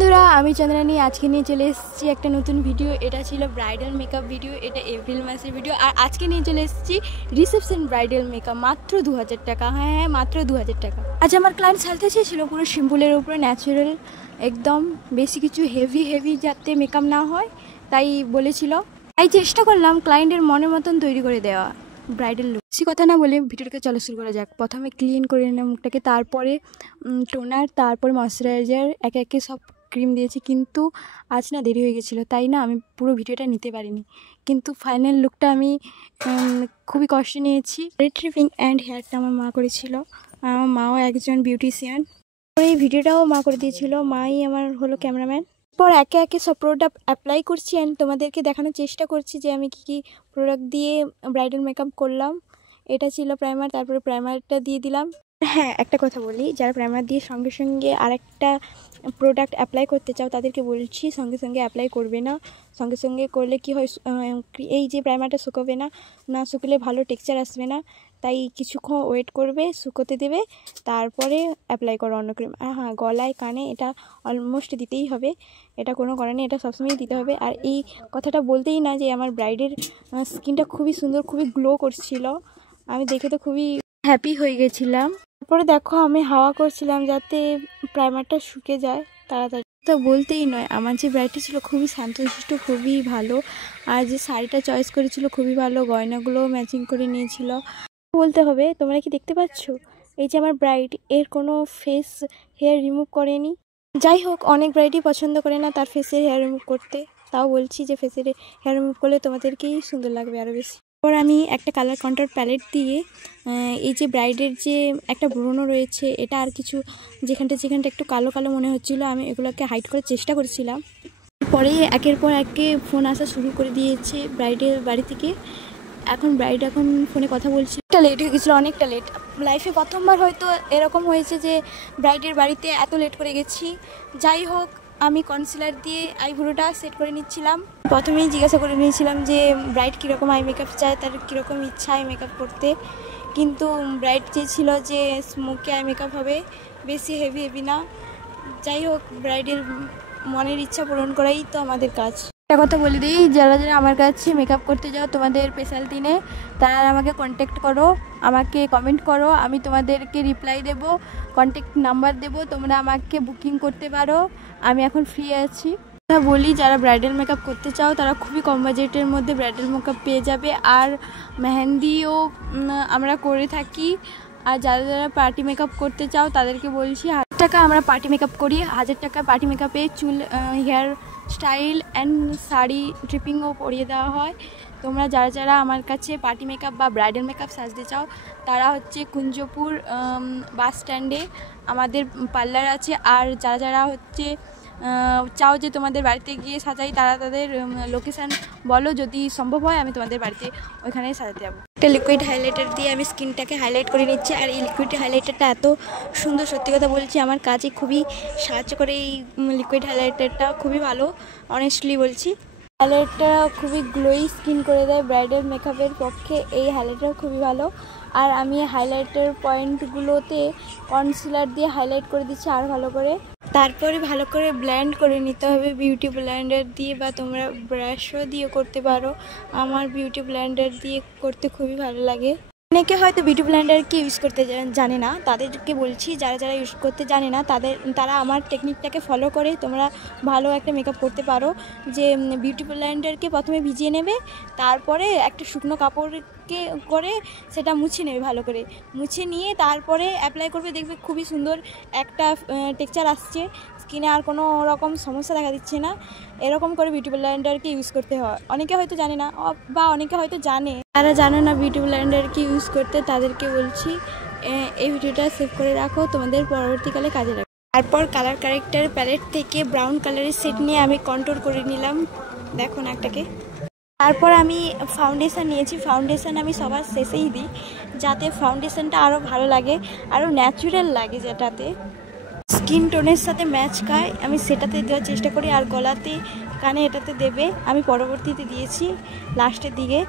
বন্ধুরা, আমি চন্দ্রানী আজকে নিয়ে চলে এসেছি একটা নতুন ভিডিও। এটা ছিল ব্রাইডাল মেকআপ ভিডিও, এটা এপ্রিল মাসের ভিডিও। আর আজকে নিয়ে চলে এসেছি রিসেপশন ব্রাইডাল মেকআপ, মাত্র 2000 টাকা। হ্যাঁ, মাত্র 2000 টাকা। আজ আমার ক্লায়েন্ট সাজতে চেয়েছিল পুরো সিম্পলের উপরে, ন্যাচারাল একদম, বেশি কিছু হেভি যাতে মেকআপ না হয় তাই বলেছিল। তাই চেষ্টা করলাম ক্লায়েন্টের মনের মতন তৈরি করে দেওয়া ব্রাইডাল লুক। বেশি কথা না বলে ভিডিওটাকে চলো শুরু করা যাক। প্রথমে ক্লিন করে নিলাম মুখটাকে, তারপরে টোনার, তারপরে ময়শ্চারাইজার, একে একে সব ক্রিম দিয়েছি। কিন্তু আজ না দেরি হয়ে গেছিলো, তাই না আমি পুরো ভিডিওটা নিতে পারিনি। কিন্তু ফাইনাল লুকটা আমি খুবই কষ্ট নিয়েছি। হেয়ার ট্রিপিং অ্যান্ড হেয়ারটা আমার মা করেছিল। আমার মাও একজন বিউটিশিয়ান, এই ভিডিওটাও মা করে দিয়েছিল। মাই আমার হলো ক্যামেরাম্যান। পর একে একে সব প্রোডাক্ট অ্যাপ্লাই করছি অ্যান্ড তোমাদেরকে দেখানোর চেষ্টা করছি যে আমি কী প্রোডাক্ট দিয়ে ব্রাইডাল মেকআপ করলাম। এটা ছিল প্রাইমার, তারপরে প্রাইমারটা দিয়ে দিলাম। হ্যাঁ, একটা কথা বলি, যারা প্রাইমার দিয়ে সঙ্গে সঙ্গে আরেকটা প্রোডাক্ট অ্যাপ্লাই করতে চাও তাদেরকে বলছি সঙ্গে সঙ্গে অ্যাপ্লাই করবে না। সঙ্গে সঙ্গে করলে কি হয়, এই যে প্রাইমারটা শুকোবে না, না শুকলে ভালো টেক্সচার আসবে না। তাই কিছুক্ষণ ওয়েট করবে, শুকোতে দেবে, তারপরে অ্যাপ্লাই করো অন্য ক্রিম। আর হ্যাঁ, গলায় কানে এটা অলমোস্ট দিতেই হবে, এটা কোনো কারণে এটা সবসময় দিতে হবে। আর এই কথাটা বলতেই না যে আমার ব্রাইডের স্কিনটা খুবই সুন্দর, খুবই গ্লো করছিল। আমি দেখে তো খুবই হ্যাপি হয়ে গেছিলাম। তারপরে দেখো আমি হাওয়া করছিলাম যাতে প্রাইমারটা শুকে যায় তাড়াতাড়ি। তো বলতেই নয়, আমার যে ব্রাইডটা ছিল খুবই শান্তশিষ্ট, খুবই ভালো। আর যে শাড়িটা চয়েস করেছিল খুবই ভালো, গয়নাগুলো ম্যাচিং করে নিয়েছিল। বলতে হবে, তোমরা কি দেখতে পাচ্ছ এই যে আমার ব্রাইড, এর কোনো ফেস হেয়ার রিমুভ করেনি। যাই হোক, অনেক ব্রাইডই পছন্দ করে না তার ফেসের হেয়ার রিমুভ করতে। তাও বলছি যে ফেসের হেয়ার রিমুভ করলে তোমাদেরকেই সুন্দর লাগবে আরও বেশি। এরপর আমি একটা কালার কন্ট্রার প্যালেট দিয়ে এই যে ব্রাইডের যে একটা ব্রণ রয়েছে, এটা আর কিছু যেখানটা একটু কালো কালো মনে হচ্ছিলো, আমি এগুলোকে হাইড করার চেষ্টা করছিলাম। পরে একের পর একে ফোন আসা শুরু করে দিয়েছে ব্রাইডের বাড়ি থেকে। এখন ব্রাইড এখন ফোনে কথা বলছি। একটা লেট হয়ে গেছিলো, অনেকটা লেট। লাইফে প্রথমবার হয়তো এরকম হয়েছে যে ব্রাইডের বাড়িতে এত লেট করে গেছি। যাই হোক, আমি কনসিলার দিয়ে আইব্রোটা সেট করে নিচ্ছিলাম। প্রথমেই জিজ্ঞাসা করে নিয়েছিলাম যে ব্রাইড কীরকম আই মেকআপ চায়, তার কীরকম ইচ্ছা আই মেকআপ করতে। কিন্তু ব্রাইড চেয়েছিল যে স্মোকি আই মেকআপ হবে, বেশি হেভি না। যাই হোক, ব্রাইডের মনের ইচ্ছা পূরণ করাই তো আমাদের কাজ। একটা কথা বলে দিই, যারা আমার কাছে মেকআপ করতে যাও তোমাদের স্পেশাল দিনে, তারা আমাকে কন্ট্যাক্ট করো, আমাকে কমেন্ট করো, আমি তোমাদেরকে রিপ্লাই দেব, কন্ট্যাক্ট নাম্বার দেব, তোমরা আমাকে বুকিং করতে পারো। আমি এখন ফ্রি আছি। বলি, যারা ব্রাইডাল মেকআপ করতে চাও তারা খুবই কম বাজেটের মধ্যে ব্রাইডাল মেকআপ পেয়ে যাবে। আর মেহেন্দিও আমরা করে থাকি। আর যারা পার্টি মেকআপ করতে চাও তাদেরকে বলছি, 1000 টাকা আমরা পার্টি মেকআপ করি। 1000 টাকা পার্টি মেকআপে চুল, হেয়ার স্টাইল অ্যান্ড শাড়ি ট্রিপিংও পরিয়ে দেওয়া হয়। তোমরা যারা আমার কাছে পার্টি মেকআপ বা ব্রাইডাল মেকআপ সাজতে চাও তারা হচ্ছে কুঞ্জপুর বাস স্ট্যান্ডে আমাদের পার্লার আছে। আর যারা হচ্ছে চাও যে তোমাদের বাড়িতে গিয়ে সাজাই, তারা তাদের লোকেশান বলো, যদি সম্ভব হয় আমি তোমাদের বাড়িতে ওইখানেই সাজাতে যাবো। একটা লিকুইড হাইলাইটার দিয়ে আমি স্কিনটাকে হাইলাইট করে নিচ্ছি। আর এই লিকুইড হাইলাইটারটা এত সুন্দর, সত্যি কথা বলছি, আমার কাজে খুবই সাহায্য করে। এই লিকুইড হাইলাইটারটা খুবই ভালো, অনেস্টলি বলছি। হাইলাইটারটা খুবই গ্লোই স্কিন করে দেয়, ব্রাইডাল মেকআপের পক্ষে এই হাইলাইটার খুবই ভালো। আর আমি হাইলাইটার পয়েন্টগুলোতে কনসিলার দিয়ে হাইলাইট করে দিচ্ছি আর ভালো করে। তারপরে ভালো করে ব্লেন্ড করে নিতে হবে বিউটি ব্লেন্ডার দিয়ে, বা তোমরা ব্রাশও দিয়ে করতে পারো। আমার বিউটি ব্লেন্ডার দিয়ে করতে খুবই ভালো লাগে। অনেকে হয়তো বিউটি ব্লেন্ডারকে ইউজ করতে জানে না, তাদেরকে বলছি যারা ইউজ করতে জানে না তারা আমার টেকনিকটাকে ফলো করে তোমরা ভালো একটা মেকআপ করতে পারো। যে বিউটি ব্লেন্ডারকে প্রথমে ভিজিয়ে নেবে, তারপরে একটা শুকনো কাপড়কে করে সেটা মুছে নেবে, ভালো করে মুছে নিয়ে তারপরে অ্যাপ্লাই করবে। দেখবে খুবই সুন্দর একটা টেক্সচার আসছে স্কিনে, আর কোনো রকম সমস্যা দেখা দিচ্ছে না। এরকম করে বিউটি ব্লেন্ডারকে ইউজ করতে হয়। অনেকে হয়তো জানে না, বা অনেকে হয়তো জানে, যারা জানে না বিউটি ব্লেন্ডারকে ইউজ করতে তাদেরকে বলছি এই ভিডিওটা সেভ করে রাখো, তোমাদের পরবর্তীকালে কাজে লাগবে। তারপর কালার কারেক্টার প্যালেট থেকে ব্রাউন কালারের সেট নিয়ে আমি কন্ট্রোল করে নিলাম, দেখো না একটাকে। তারপর আমি ফাউন্ডেশান নিয়েছি। ফাউন্ডেশান আমি সবার শেষেই দিই, যাতে ফাউন্ডেশানটা আরও ভালো লাগে, আরও ন্যাচারাল লাগে, যেটাতে স্কিন টোনের সাথে ম্যাচ খায় আমি সেটাতে দেওয়ার চেষ্টা করি। আর গলাতে, কানে এটাতে দেবে, আমি পরবর্তীতে দিয়েছি লাস্টের দিকে।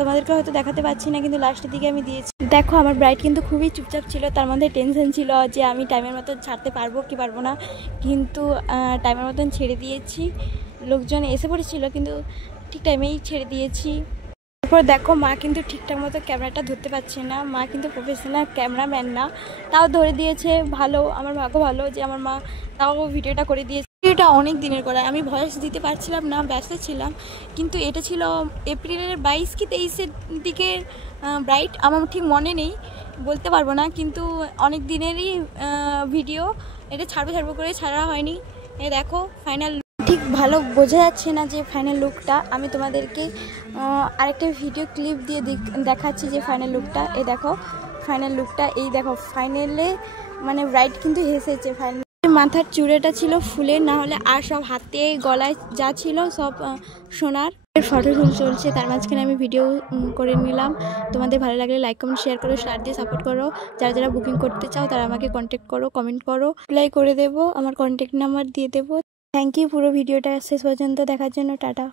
তোমাদেরকে হয়তো দেখাতে পারছি না, কিন্তু লাস্টের দিকে আমি দিয়েছি। দেখো আমার ব্রাইড কিন্তু খুবই চুপচাপ ছিল, তার মধ্যে টেনশন ছিল যে আমি টাইমের মতন ছাড়তে পারবো কি পারবো না, কিন্তু টাইমের মতন ছেড়ে দিয়েছি। লোকজন এসে পড়েছিল কিন্তু ঠিক টাইমেই ছেড়ে দিয়েছি। তারপর দেখো মা কিন্তু ঠিকঠাক মতো ক্যামেরাটা ধরতে পারছে না, মা কিন্তু প্রফেশনাল ক্যামেরাম্যান না, তাও ধরে দিয়েছে। ভালো, আমার ভাগ্য ভালো যে আমার মা তাও ভিডিওটা করে দিয়েছে। ভিডিওটা অনেক দিনের করা, আমি ভয়েস দিতে পারছিলাম না, ব্যস্ত ছিলাম। কিন্তু এটা ছিল এপ্রিলের 22 কি 23-এর দিকের ব্রাইড, আমার ঠিক মনে নেই, বলতে পারবো না। কিন্তু অনেক দিনেরই ভিডিও, এটা ছাড়বো করে ছাড়া হয়নি। এ দেখো ফাইনাল, ঠিক ভালো বোঝা যাচ্ছে না যে ফাইনাল লুকটা। আমি তোমাদেরকে আরেকটা ভিডিও ক্লিপ দিয়ে দেখাচ্ছি যে ফাইনাল লুকটা। এই দেখো ফাইনাল লুকটা, এই দেখো ফাইনালে মানে ব্রাইড কিন্তু হেসেছে। ফাইনাল মাথার চূড়াটা ছিল ফুলের, না হলে আর সব হাতে গলায় যা ছিল সব সোনার। ফটো চলছে, তার মাঝখানে আমি ভিডিও করে নিলাম। তোমাদের ভালো লাগলে লাইক কমেন্ট শেয়ার করো, শেয়ার দিয়ে সাপোর্ট করো। যারা যারা বুকিং করতে চাও তারা আমাকে কন্ট্যাক্ট করো, কমেন্ট করো, রিপ্লাই করে দেবো, আমার কন্ট্যাক্ট নাম্বার দিয়ে দেবো। থ্যাংক ইউ পুরো ভিডিওটা শেষ পর্যন্ত দেখার জন্য। টাটা।